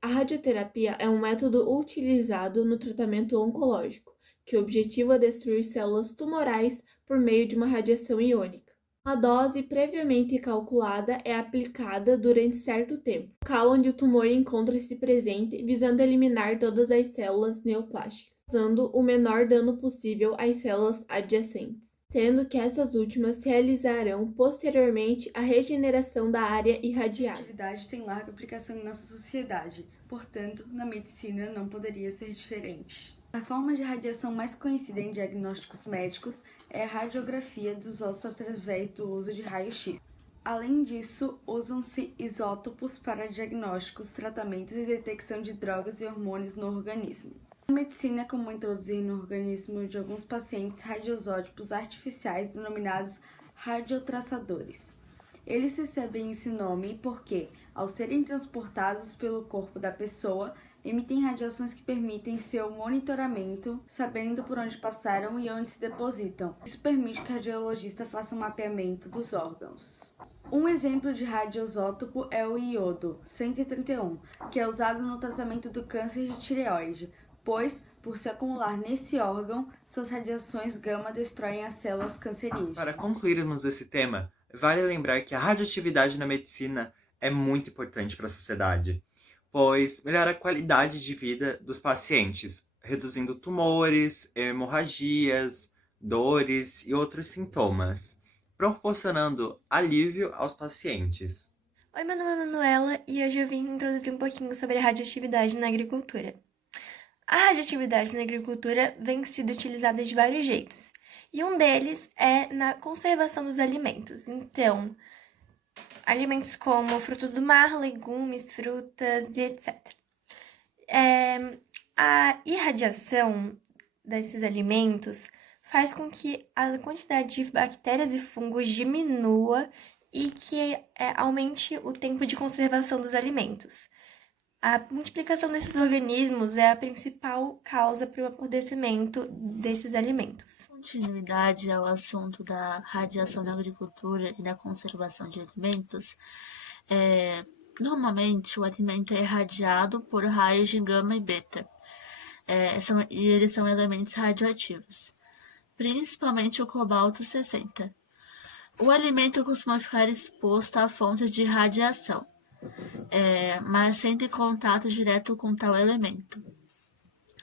A radioterapia é um método utilizado no tratamento oncológico, que o objetivo é destruir células tumorais por meio de uma radiação iônica. Uma dose previamente calculada é aplicada durante certo tempo, local onde o tumor encontra-se presente, visando eliminar todas as células neoplásticas, causando o menor dano possível às células adjacentes, sendo que essas últimas realizarão posteriormente a regeneração da área irradiada. A atividade tem larga aplicação em nossa sociedade, portanto, na medicina não poderia ser diferente. A forma de radiação mais conhecida em diagnósticos médicos é a radiografia dos ossos através do uso de raio-x. Além disso, usam-se isótopos para diagnósticos, tratamentos e detecção de drogas e hormônios no organismo. Na medicina é comum introduzir no organismo de alguns pacientes radioisótopos artificiais denominados radiotraçadores. Eles recebem esse nome porque, ao serem transportados pelo corpo da pessoa, emitem radiações que permitem seu monitoramento, sabendo por onde passaram e onde se depositam. Isso permite que o radiologista faça um mapeamento dos órgãos. Um exemplo de radioisótopo é o iodo 131, que é usado no tratamento do câncer de tireoide, pois, por se acumular nesse órgão, suas radiações gama destroem as células cancerígenas. Para concluirmos esse tema, vale lembrar que a radioatividade na medicina é muito importante para a sociedade, pois melhora a qualidade de vida dos pacientes, reduzindo tumores, hemorragias, dores e outros sintomas, proporcionando alívio aos pacientes. Oi, meu nome é Manuela e hoje eu vim introduzir um pouquinho sobre a radioatividade na agricultura. A radioatividade na agricultura vem sendo utilizada de vários jeitos, e um deles é na conservação dos alimentos. Então, alimentos como frutos do mar, legumes, frutas e etc. A irradiação desses alimentos faz com que a quantidade de bactérias e fungos diminua e que aumente o tempo de conservação dos alimentos. A multiplicação desses organismos é a principal causa para o apodrecimento desses alimentos. Continuidade ao assunto da radiação na agricultura e da conservação de alimentos, normalmente o alimento é irradiado por raios de gama e beta, e eles são elementos radioativos, principalmente o cobalto 60. O alimento costuma ficar exposto a fontes de radiação, mas sem ter contato direto com tal elemento.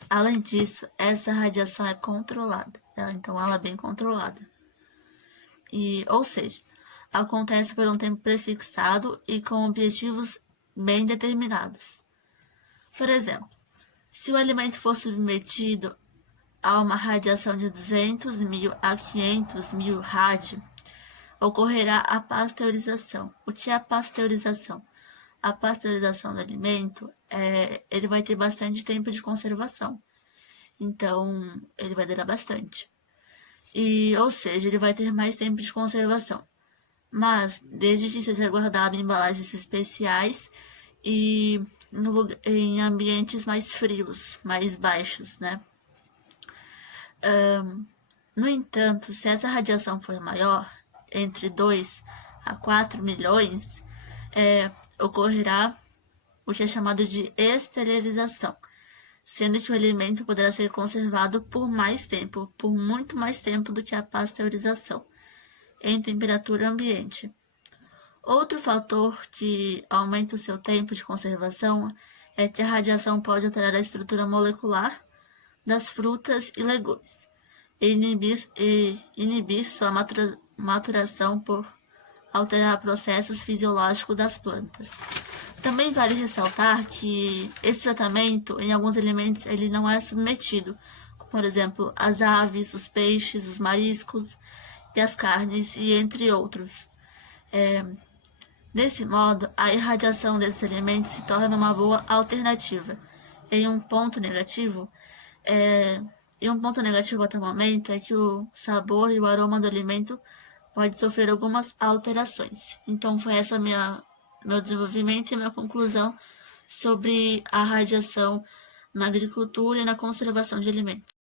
Além disso, essa radiação é controlada, então ela é bem controlada. Ou seja, acontece por um tempo prefixado e com objetivos bem determinados. Por exemplo, se o alimento for submetido a uma radiação de 200.000 a 500.000 rad, ocorrerá a pasteurização. O que é a pasteurização? A pasteurização do alimento, ele vai ter bastante tempo de conservação. Então, ele vai durar bastante. Ou seja, ele vai ter mais tempo de conservação. Mas, desde que seja guardado em embalagens especiais e em ambientes mais frios, mais baixos, né? No entanto, se essa radiação for maior, entre 2 a 4 milhões, ocorrerá o que é chamado de esterilização, sendo que o alimento poderá ser conservado por mais tempo, por muito mais tempo do que a pasteurização, em temperatura ambiente. Outro fator que aumenta o seu tempo de conservação é que a radiação pode alterar a estrutura molecular das frutas e legumes, e inibir sua maturação por alterar processos fisiológicos das plantas. Também vale ressaltar que esse tratamento, em alguns alimentos, ele não é submetido, como, por exemplo, as aves, os peixes, os mariscos e as carnes, e entre outros. Desse modo, a irradiação desses alimentos se torna uma boa alternativa. Um ponto negativo até o momento é que o sabor e o aroma do alimento pode sofrer algumas alterações. Então, foi essa meu desenvolvimento e minha conclusão sobre a radiação na agricultura e na conservação de alimentos.